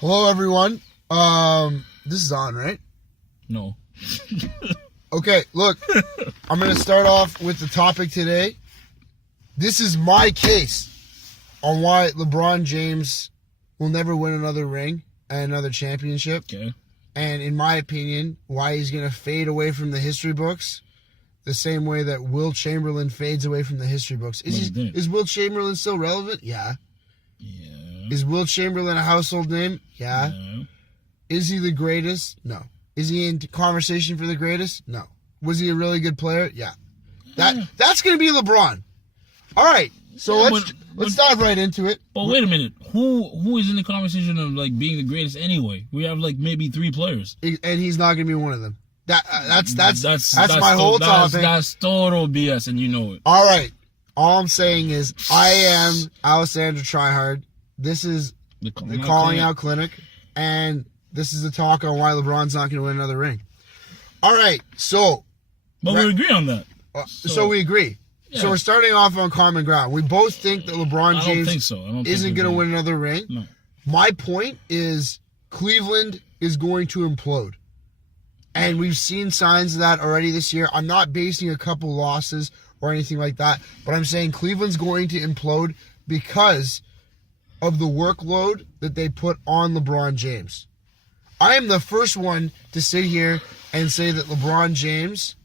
Hello, everyone. This is on, right? No. Okay, look, I'm going to start off with the topic today. This is my case on why LeBron James will never win another ring and another championship. Okay. And in my opinion, why he's going to fade away from the history books the same way that Will Chamberlain fades away from the history books. Is Will Chamberlain still relevant? Yeah. Yeah. Is Will Chamberlain a household name? Yeah. No. Is he the greatest? No. Is he in conversation for the greatest? No. Was he a really good player? Yeah. That's going to be LeBron. All right. So let's dive right into it. But wait a minute. Who is in the conversation of like being the greatest anyway? We have like maybe 3 players. And he's not going to be one of them. That's my whole topic. That's total BS, and you know it. All right. All I'm saying is I am Alessandro Tryhard. This is the Calling Out Clinic, and this is the talk on why LeBron's not going to win another ring. All right, so... But we agree on that. So we agree. Yeah. So we're starting off on common ground. We both think that LeBron James isn't going to win another ring. No. My point is Cleveland is going to implode. And we've seen signs of that already this year. I'm not basing a couple losses or anything like that, but I'm saying Cleveland's going to implode because of the workload that they put on LeBron James. I am the first one to sit here and say that LeBron James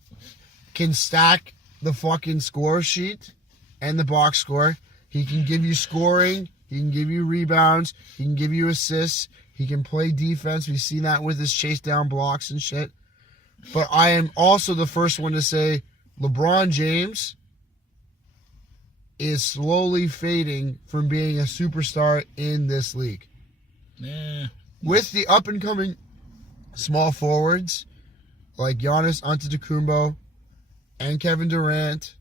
can stack the fucking score sheet and the box score. He can give you scoring. He can give you rebounds. He can give you assists. He can play defense. We've seen that with his chase down blocks and shit. But I am also the first one to say LeBron James is slowly fading from being a superstar in this league. Yeah. With the up-and-coming small forwards like Giannis Antetokounmpo and Kevin Durant,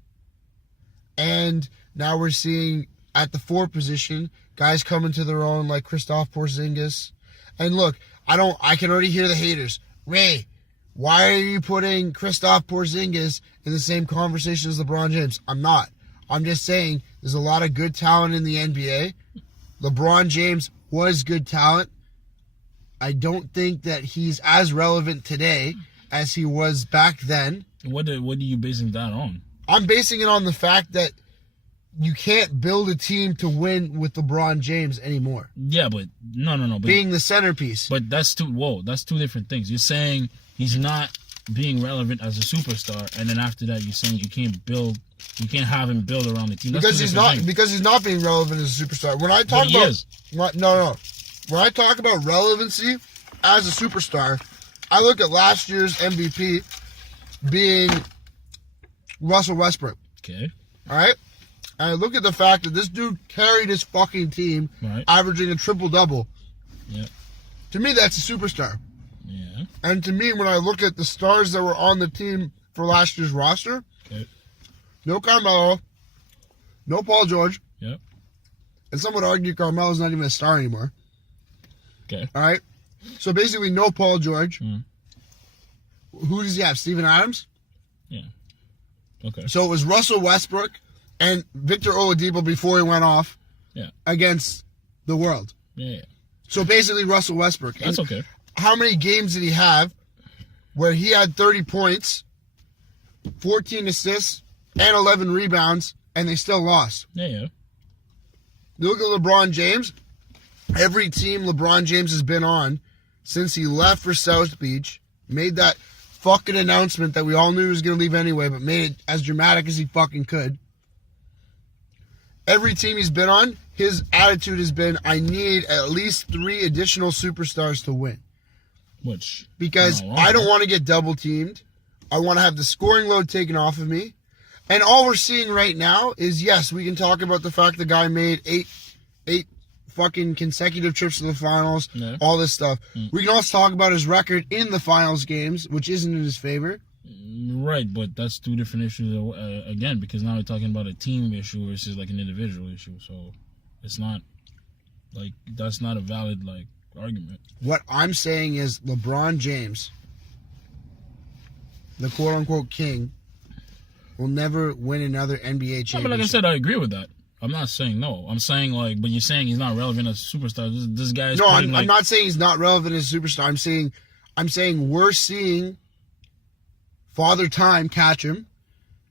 and now we're seeing at the 4 position guys coming to their own like Kristaps Porzingis. And look, I can already hear the haters. Ray, why are you putting Kristaps Porzingis in the same conversation as LeBron James? I'm not. I'm just saying there's a lot of good talent in the NBA. LeBron James was good talent. I don't think that he's as relevant today as he was back then. What are you basing that on? I'm basing it on the fact that you can't build a team to win with LeBron James anymore. Yeah, but no. But, being the centerpiece. But that's two different things. You're saying he's not being relevant as a superstar, and then after that you're saying you can't have him build around the team. Because he's not being relevant as a superstar. When I talk When I talk about relevancy as a superstar, I look at last year's MVP being Russell Westbrook. Okay. All right? And I look at the fact that this dude carried his fucking team, averaging a triple-double. Yeah. To me, that's a superstar. Yeah. And to me, when I look at the stars that were on the team for last year's roster, no Carmelo, no Paul George. Yep. And some would argue Carmelo's not even a star anymore. Okay. All right? So basically, no Paul George. Who does he have? Steven Adams? Yeah. Okay. So it was Russell Westbrook and Victor Oladipo before he went off against the world. Yeah. So basically, Russell Westbrook. That's okay. How many games did he have where he had 30 points, 14 assists, and 11 rebounds, and they still lost? Yeah. You look at LeBron James. Every team LeBron James has been on since he left for South Beach, made that fucking announcement that we all knew he was going to leave anyway, but made it as dramatic as he fucking could. Every team he's been on, his attitude has been, I need at least 3 additional superstars to win. Because I don't want to get double teamed. I want to have the scoring load taken off of me. And all we're seeing right now is, yes, we can talk about the fact the guy made eight fucking consecutive trips to the finals, all this stuff. We can also talk about his record in the finals games, which isn't in his favor. Right, but that's 2 different issues again, because now we're talking about a team issue versus like an individual issue. So it's not like, that's not a valid like argument. What I'm saying is LeBron James, the quote unquote king, will never win another NBA championship. But like I said, I agree with that. I'm not saying no. I'm saying like, but you're saying he's not relevant as a superstar. This guy is No, putting, I'm not saying he's not relevant as a superstar. I'm saying we're seeing Father Time catch him,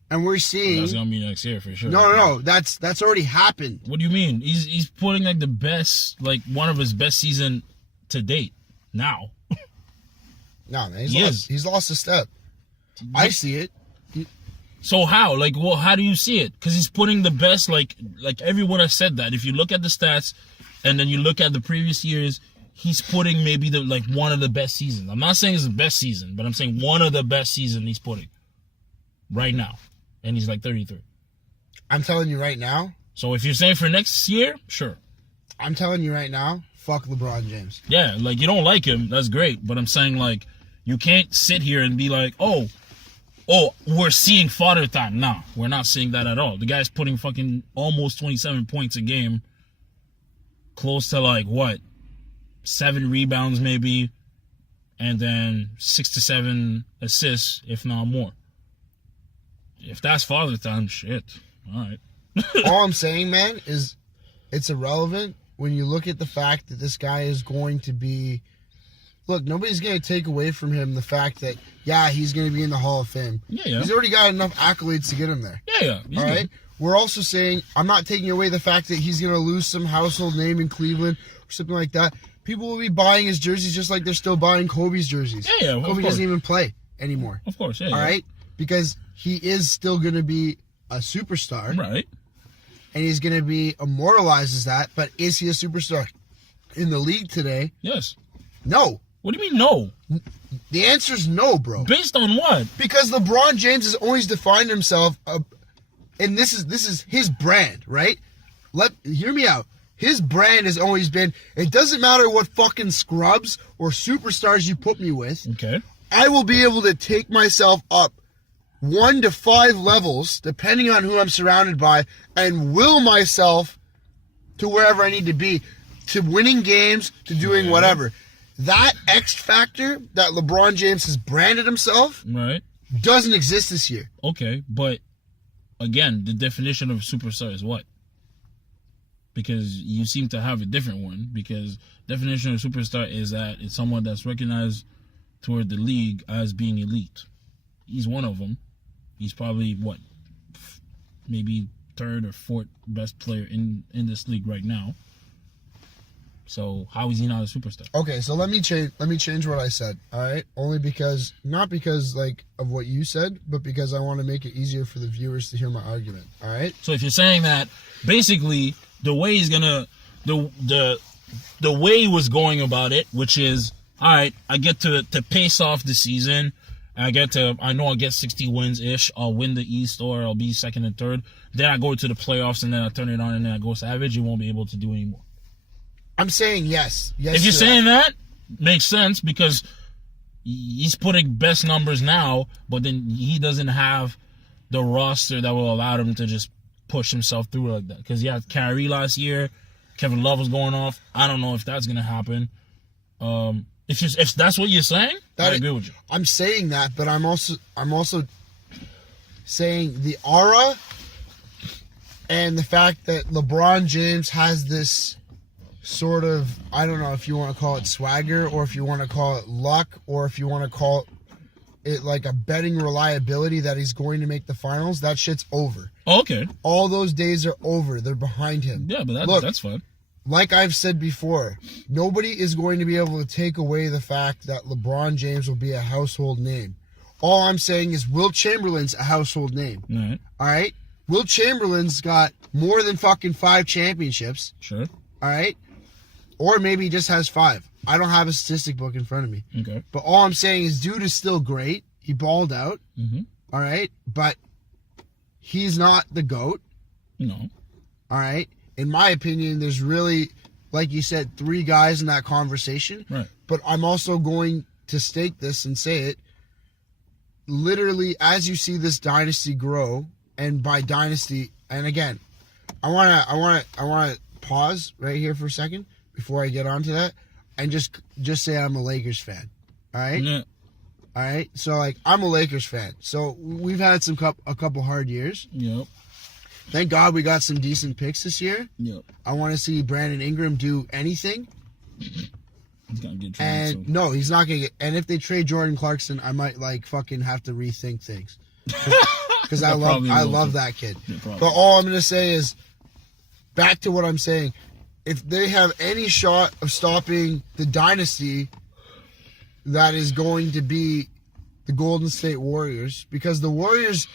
and we're seeing. That's gonna be next year for sure. No. That's already happened. What do you mean? He's putting like the best, like one of his best season to date now. No, man, he's lost a step. I see it. So how? Like, well, how do you see it? Because he's putting the best, like everyone has said that. If you look at the stats, and then you look at the previous years, he's putting maybe one of the best seasons. I'm not saying it's the best season, but I'm saying one of the best seasons he's putting right now, and he's like 33. I'm telling you right now. So if you're saying for next year, sure. I'm telling you right now, fuck LeBron James. Yeah, like you don't like him, that's great, but I'm saying like you can't sit here and be like, oh, we're seeing Father Time. Nah, we're not seeing that at all. The guy's putting fucking almost 27 points a game, close to like what, 7 rebounds maybe, and then 6 to 7 assists, if not more. If that's Father Time, shit. All right. All I'm saying, man, is it's irrelevant when you look at the fact that this guy is going to be. Look, nobody's going to take away from him the fact that, yeah, he's going to be in the Hall of Fame. Yeah. He's already got enough accolades to get him there. Yeah. All right? We're also saying, I'm not taking away the fact that he's going to lose some household name in Cleveland or something like that. People will be buying his jerseys just like they're still buying Kobe's jerseys. Yeah, Kobe doesn't even play anymore. Of course, yeah. All right? Because he is still going to be a superstar. Right. And he's going to be immortalized as that. But is he a superstar in the league today? Yes. No. What do you mean no? The answer is no, bro. Based on what? Because LeBron James has always defined himself, and this is his brand, right? Hear me out. His brand has always been, it doesn't matter what fucking scrubs or superstars you put me with. Okay. I will be able to take myself up 1 to 5 levels, depending on who I'm surrounded by, and will myself to wherever I need to be, to winning games, to doing whatever. That X factor that LeBron James has branded himself doesn't exist this year. Okay, but again, the definition of superstar is what? Because you seem to have a different one. Because definition of superstar is that it's someone that's recognized toward the league as being elite. He's one of them. He's probably what, maybe 3rd or 4th best player in this league right now. So how is he not a superstar? Okay, so let me change what I said. All right, only because not because like of what you said, but because I want to make it easier for the viewers to hear my argument. All right. So if you're saying that basically the way he's gonna the way he was going about it, which is all right, I get to pace off the season. I know I'll get 60 wins ish. I'll win the East or I'll be 2nd and 3rd. Then I go to the playoffs and then I turn it on and then I go savage. You won't be able to do anymore. I'm saying yes. If you're saying that, makes sense because he's putting best numbers now, but then he doesn't have the roster that will allow him to just push himself through like that. Because he had Kyrie last year, Kevin Love was going off. I don't know if that's gonna happen. If that's what you're saying, I agree with you. I'm saying that, but I'm also saying the aura and the fact that LeBron James has this sort of, I don't know if you want to call it swagger or if you want to call it luck or if you want to call it like a betting reliability that he's going to make the finals. That shit's over. Oh, okay. All those days are over. They're behind him. Yeah, but that's fun. Like I've said before, nobody is going to be able to take away the fact that LeBron James will be a household name. All I'm saying is Wilt Chamberlain's a household name. All right. All right? Wilt Chamberlain's got more than fucking 5 championships. Sure. All right? Or maybe he just has 5. I don't have a statistic book in front of me. Okay. But all I'm saying is dude is still great. He balled out. Mm-hmm. All right? But he's not the GOAT. No. All right? In my opinion, there's really, like you said, 3 guys in that conversation. Right. But I'm also going to stake this and say it. Literally, as you see this dynasty grow, and by dynasty, and again, I wanna pause right here for a second before I get onto that, and just say I'm a Lakers fan. All right. Yeah. All right. So like I'm a Lakers fan. So we've had a couple hard years. Yep. Thank God we got some decent picks this year. Yep. I want to see Brandon Ingram do anything. He's gonna get traded. And no, he's not gonna get. And if they trade Jordan Clarkson, I might fucking have to rethink things because I love that kid. But all I'm gonna say is, back to what I'm saying. If they have any shot of stopping the dynasty, that is going to be the Golden State Warriors, because the Warriors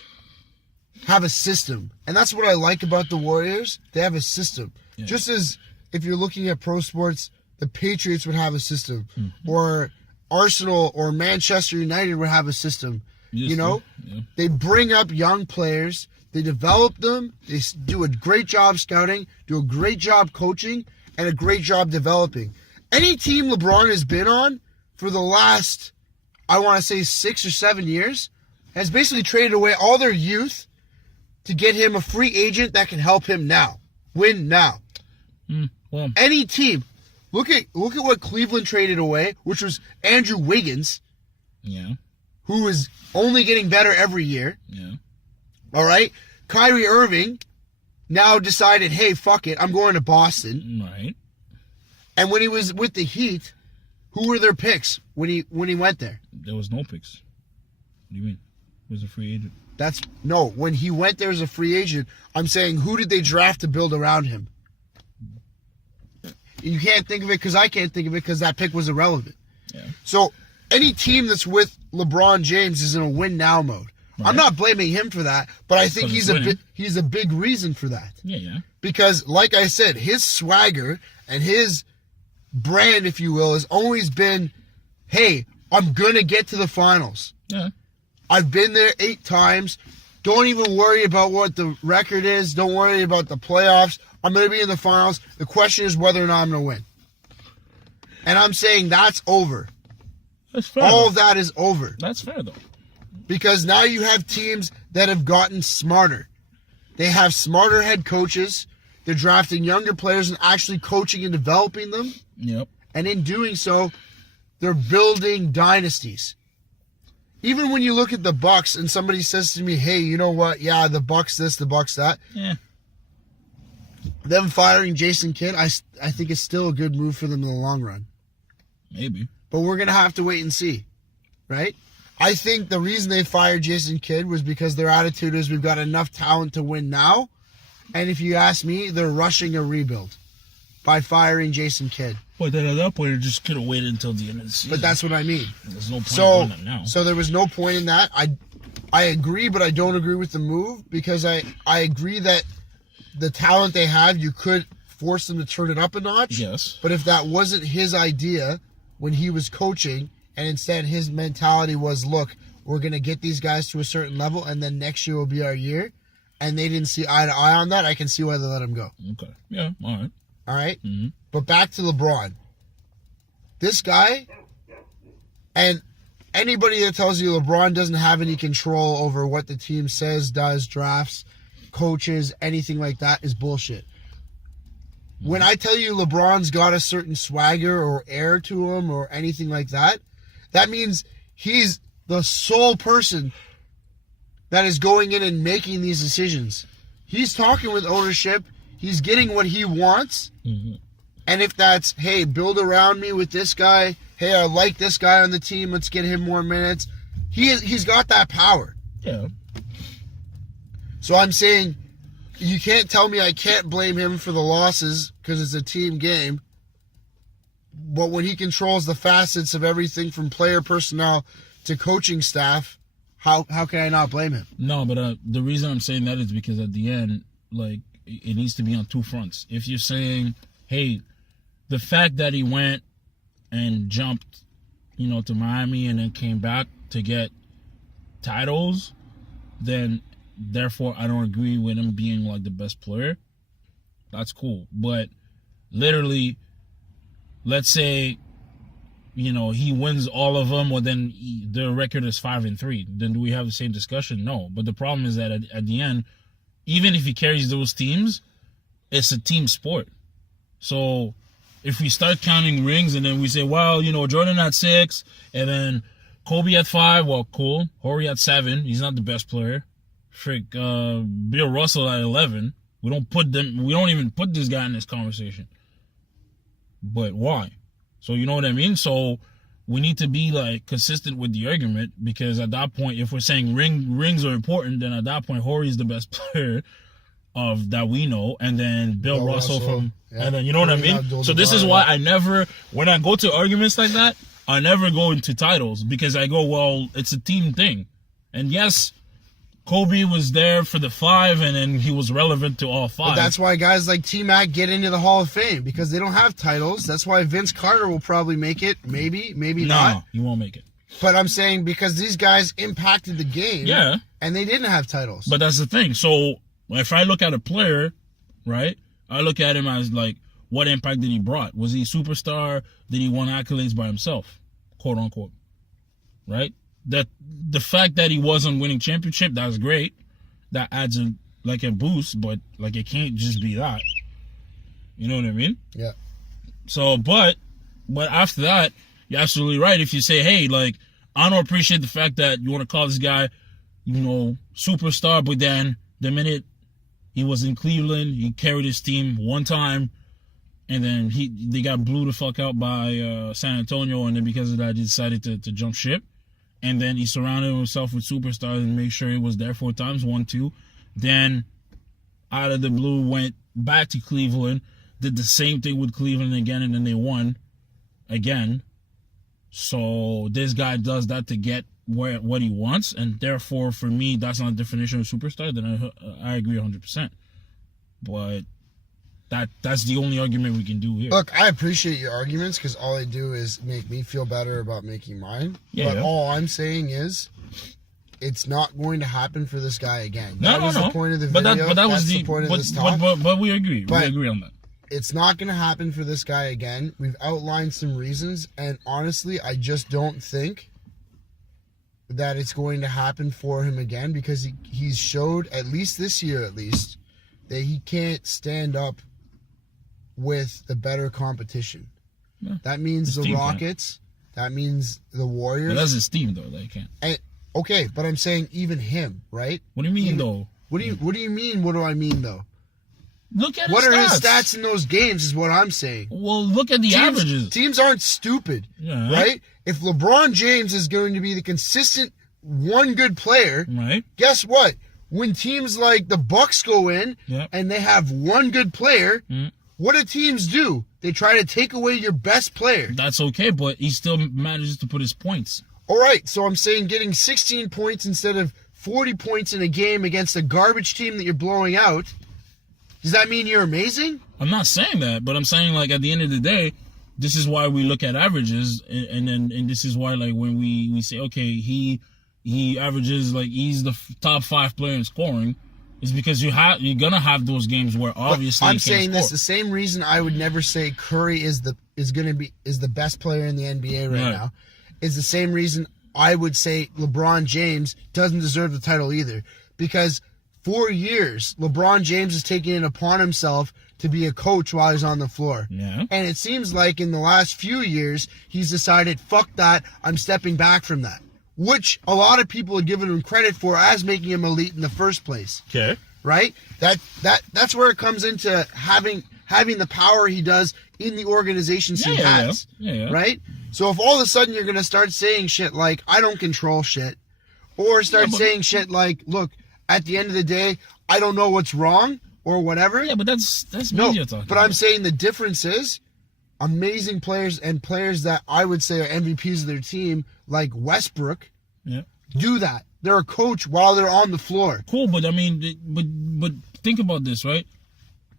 have a system, and that's what I like about the Warriors. They have a system. Yeah. Just as if you're looking at pro sports, the Patriots would have a system, or Arsenal or Manchester United would have a system. Yeah. They bring up young players, they develop them, they do a great job scouting, do a great job coaching, and a great job developing. Any team LeBron has been on for the last, I want to say 6 or 7 years, has basically traded away all their youth to get him a free agent that can help him now. Win now. Well, any team. Look at what Cleveland traded away, which was Andrew Wiggins. Yeah. Who is only getting better every year. Yeah. All right? Kyrie Irving now decided, hey, fuck it, I'm going to Boston. Right. And when he was with the Heat, who were their picks when he went there? There was no picks. What do you mean? He was a free agent. When he went there as a free agent, I'm saying, who did they draft to build around him? You can't think of it because I can't think of it because that pick was irrelevant. Yeah. So any team that's with LeBron James is in a win now mode. Right. I'm not blaming him for that, but I think he's a big reason for that. Yeah. Because like I said, his swagger and his brand, if you will, has always been, hey, I'm gonna get to the finals. Yeah. I've been there 8 times. Don't even worry about what the record is. Don't worry about the playoffs. I'm going to be in the finals. The question is whether or not I'm going to win. And I'm saying that's over. That's fair. All of that is over. That's fair, though. Because now you have teams that have gotten smarter. They have smarter head coaches. They're drafting younger players and actually coaching and developing them. Yep. And in doing so, they're building dynasties. Even when you look at the Bucks and somebody says to me, hey, you know what? Yeah, the Bucks this, the Bucks that. Yeah. Them firing Jason Kidd, I think it's still a good move for them in the long run. Maybe. But we're going to have to wait and see, right? I think the reason they fired Jason Kidd was because their attitude is we've got enough talent to win now. And if you ask me, they're rushing a rebuild by firing Jason Kidd. But then at that point, it just could have waited until the end of the season. But that's what I mean. There's no point in doing that now. So there was no point in that. I agree, but I don't agree with the move because I agree that the talent they have, you could force them to turn it up a notch. Yes. But if that wasn't his idea when he was coaching, and instead his mentality was, look, we're going to get these guys to a certain level, and then next year will be our year, and they didn't see eye to eye on that, I can see why they let him go. Okay. Yeah, all right. All right? Mm-hmm. But back to LeBron. This guy, and anybody that tells you LeBron doesn't have any control over what the team says, does, drafts, coaches, anything like that is bullshit. When I tell you LeBron's got a certain swagger or air to him or anything like that, that means he's the sole person that is going in and making these decisions. He's talking with ownership. He's getting what he wants. Mm-hmm. And if that's, hey, build around me with this guy. Hey, I like this guy on the team. Let's get him more minutes. He's got that power. Yeah. So I'm saying you can't tell me I can't blame him for the losses because it's a team game. But when he controls the facets of everything from player personnel to coaching staff, how can I not blame him? No, but the reason I'm saying that is because at the end, like, it needs to be on two fronts. If you're saying, hey, the fact that he went and jumped, to Miami and then came back to get titles, then therefore I don't agree with him being like the best player. That's cool. But literally, let's say, he wins all of them, well then the record is 5-3. Then do we have the same discussion? No. But the problem is that at the end, even if he carries those teams, it's a team sport. So if we start counting rings and then we say, well, Jordan had 6 and then Kobe at 5, well, cool. Horry at 7. He's not the best player. Bill Russell at 11. We don't even put this guy in this conversation. But why? So you know what I mean? So we need to be like consistent with the argument, because at that point, if we're saying rings are important, then at that point, Horry is the best player of that we know, and then Bill Russell from, and then you know what I mean? So this is why I never, when I go to arguments like that, I never go into titles, because I go, well, it's a team thing. And yes, Kobe was there for the 5, and then he was relevant to all 5. But that's why guys like T-Mac get into the Hall of Fame, because they don't have titles. That's why Vince Carter will probably make it. Maybe not. No, he won't make it. But I'm saying because these guys impacted the game. Yeah. And they didn't have titles. But that's the thing. So if I look at a player, right, I look at him as like, what impact did he brought? Was he a superstar? Did he win accolades by himself? Quote unquote. Right? That the fact that he wasn't winning championship, that's great. That adds a boost, but like it can't just be that. You know what I mean? Yeah. So, but after that, you're absolutely right. If you say, hey, like, I don't appreciate the fact that you want to call this guy, you know, superstar, but then the minute he was in Cleveland, he carried his team one time, and then they got blew the fuck out by San Antonio, and then because of that, he decided to jump ship. And then he surrounded himself with superstars and made sure he was there 4 times, 1, 2. Then, out of the blue, went back to Cleveland, did the same thing with Cleveland again, and then they won again. So this guy does that to get what he wants, and therefore, for me, that's not a definition of superstar. Then I agree 100%. But that's the only argument we can do here. Look, I appreciate your arguments, because all they do is make me feel better about making mine. Yeah, but all I'm saying is, it's not going to happen for this guy again. That was the point of the video. But that was the point of this talk. But we agree. We agree on that. It's not going to happen for this guy again. We've outlined some reasons, and honestly, I just don't think that it's going to happen for him again, because he's showed, at least this year at least, that he can't stand up with the better competition. Yeah. That means the Rockets. That means the Warriors. But that's his team, though. They can't. Okay, but I'm saying even him, right? What do you mean, though? What do you mean? What do I mean, though? Look at what are his stats in those games is what I'm saying. Well, look at the averages. Teams aren't stupid, right? If LeBron James is going to be the consistent one good player, right? Guess what? When teams like the Bucks go in and they have one good player, what do teams do? They try to take away your best player. That's okay, but he still manages to put his points. All right, so I'm saying getting 16 points instead of 40 points in a game against a garbage team that you're blowing out, does that mean you're amazing? I'm not saying that, but I'm saying, like, at the end of the day, this is why we look at averages, and this is why, like, when we say, okay, he averages, like, he's the top 5 player in scoring, is because you're gonna have those games where obviously I'm saying this the same reason I would never say Curry is the best player in the NBA right now, is the same reason I would say LeBron James doesn't deserve the title either, because for years LeBron James has taken it upon himself to be a coach while he's on the floor. Yeah. And it seems like in the last few years he's decided, fuck that, I'm stepping back from that. Which a lot of people have given him credit for as making him elite in the first place. Okay. Right? That's where it comes into having the power he does in the organizations he has. Yeah. Right? So if all of a sudden you're going to start saying shit like, I don't control shit, or start saying shit like, look, at the end of the day, I don't know what's wrong, or whatever. Yeah, but that's media talking. But I'm saying the difference is amazing players and players that I would say are MVPs of their team, like Westbrook, do that. They're a coach while they're on the floor. Cool, but I mean, but think about this, right?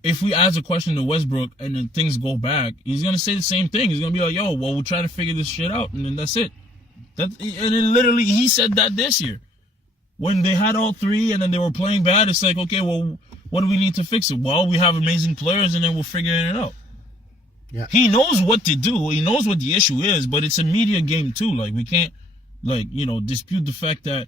If we ask a question to Westbrook and then things go back, he's gonna say the same thing. He's gonna be like, "Yo, well, we're trying to figure this shit out," and then that's it. And then literally, he said that this year when they had all 3 and then they were playing bad. It's like, okay, well, what do we need to fix it? Well, we have amazing players, and then we're figuring it out. Yeah. He knows what to do. He knows what the issue is, but it's a media game too. Like, we can't, like, dispute the fact that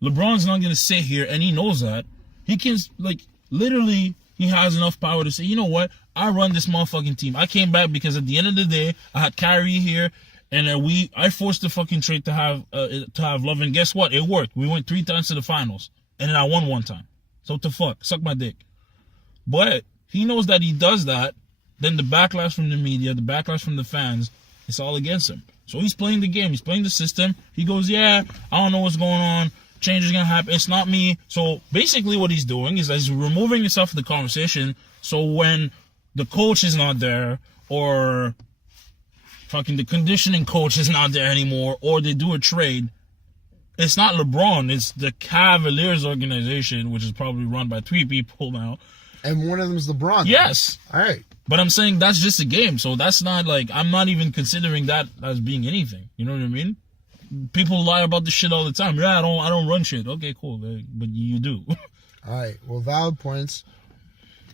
LeBron's not going to sit here, and he knows that. He can, like, literally, he has enough power to say, you know what? I run this motherfucking team. I came back because at the end of the day, I had Kyrie here, and I forced the fucking trade to have Love, and guess what? It worked. We went 3 times to the finals. And then I won one time. So what the fuck? Suck my dick. But he knows that he does that. Then the backlash from the media, the backlash from the fans, it's all against him. So he's playing the game. He's playing the system. He goes, yeah, I don't know what's going on. Change is going to happen. It's not me. So basically what he's doing is that he's removing himself from the conversation. So when the coach is not there, or fucking the conditioning coach is not there anymore, or they do a trade, it's not LeBron. It's the Cavaliers organization, which is probably run by 3 people now. And one of them is LeBron. Yes. All right. But I'm saying that's just a game. So that's not like, I'm not even considering that as being anything. You know what I mean? People lie about this shit all the time. Yeah, I don't run shit. Okay, cool. But you do. All right. Well, valid points.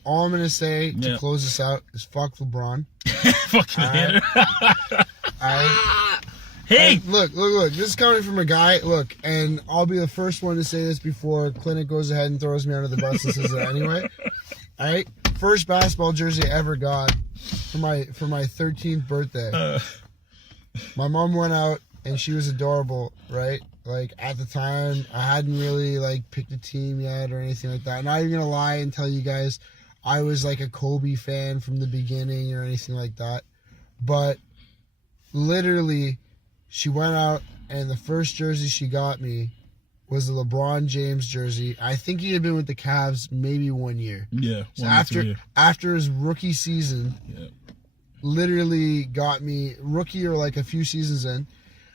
All I'm going to say to close this out is fuck LeBron. Fucking hater. All right. Hey. And look. This is coming from a guy. Look, and I'll be the first one to say this before Clinic goes ahead and throws me under the bus and says it anyway. All right. First basketball jersey I ever got for my 13th birthday. My mom went out and she was adorable, right? Like at the time, I hadn't really like picked a team yet or anything like that. Not even gonna lie and tell you guys, I was like a Kobe fan from the beginning or anything like that. But literally, she went out and the first jersey she got me was the LeBron James jersey. I think he had been with the Cavs maybe 1 year. Yeah. So after his rookie season, literally got me, rookie or like a few seasons in,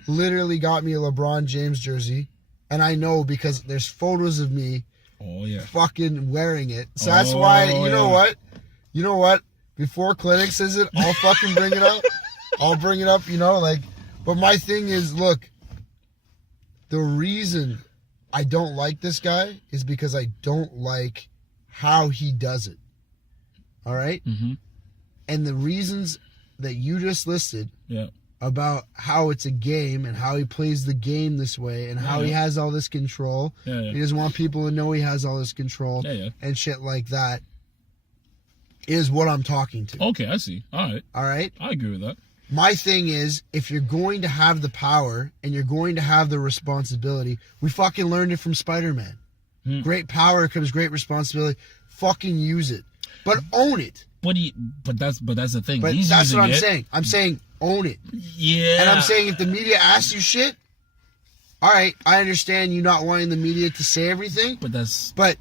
literally got me a LeBron James jersey. And I know because there's photos of me fucking wearing it. So that's why, you know what? Before Clinic says it, I'll fucking bring it up. I'll bring it up, you know, like, but my thing is, look, the reason I don't like this guy is because I don't like how he does it. All right? Mm-hmm. And the reasons that you just listed about how it's a game and how he plays the game this way and how he has all this control. He doesn't want people to know he has all this control and shit like that is what I'm talking to. Okay, I see. All right. I agree with that. My thing is, if you're going to have the power and you're going to have the responsibility, we fucking learned it from Spider-Man. Great power comes great responsibility. Fucking use it, but own it. But that's the thing. But He's that's what I'm using saying. I'm saying own it. Yeah. And I'm saying if the media asks you shit, all right, I understand you not wanting the media to say everything. But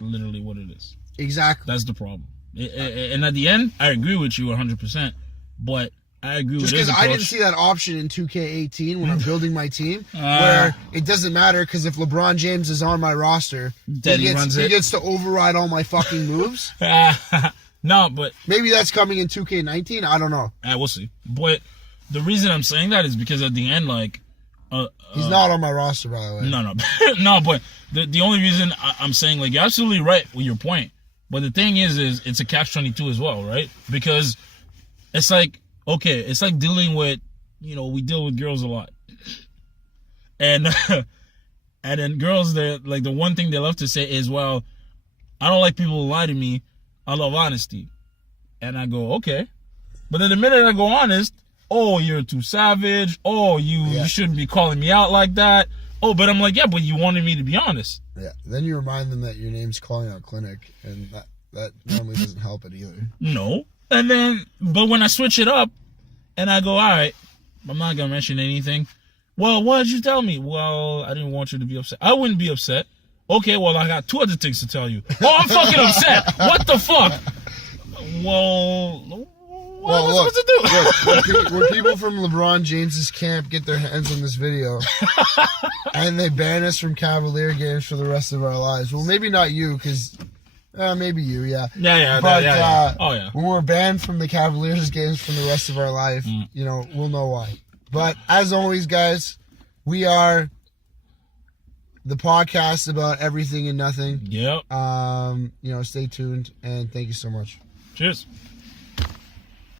literally what it is. Exactly. That's the problem. And at the end, I agree with you 100%. But I agree with just because I didn't see that option in 2K18 when I'm building my team, where it doesn't matter because if LeBron James is on my roster, he gets to override all my fucking moves. No, but maybe that's coming in 2K19. I don't know. We'll see. But the reason I'm saying that is because at the end, like, he's not on my roster, by the way. No, no. But the only reason I'm saying, like, you're absolutely right with your point. But the thing is it's a catch-22 as well, right? Because it's like, okay, it's like dealing with, you know, we deal with girls a lot. And and then girls, they're like, the one thing they love to say is, well, I don't like people who lie to me. I love honesty. And I go, okay. But then the minute I go honest, oh, you're too savage. Oh, you shouldn't be calling me out like that. Oh, but I'm like, yeah, but you wanted me to be honest. Yeah. Then you remind them that your name's Calling Out Clinic, and that normally doesn't help it either. No. And then, but when I switch it up, and I go, all right, I'm not going to mention anything. Well, what did you tell me? Well, I didn't want you to be upset. I wouldn't be upset. Okay, well, I got 2 other things to tell you. Oh, I'm fucking upset. What the fuck? Well, what am I supposed to do? Look, when people from LeBron James's camp get their hands on this video and they ban us from Cavalier games for the rest of our lives. Well, maybe not you, because... maybe you, Yeah. But, Oh, yeah. when we're banned from the Cavaliers games for the rest of our life, you know, we'll know why. But, as always, guys, we are the podcast about everything and nothing. Yep. You know, stay tuned, and thank you so much. Cheers.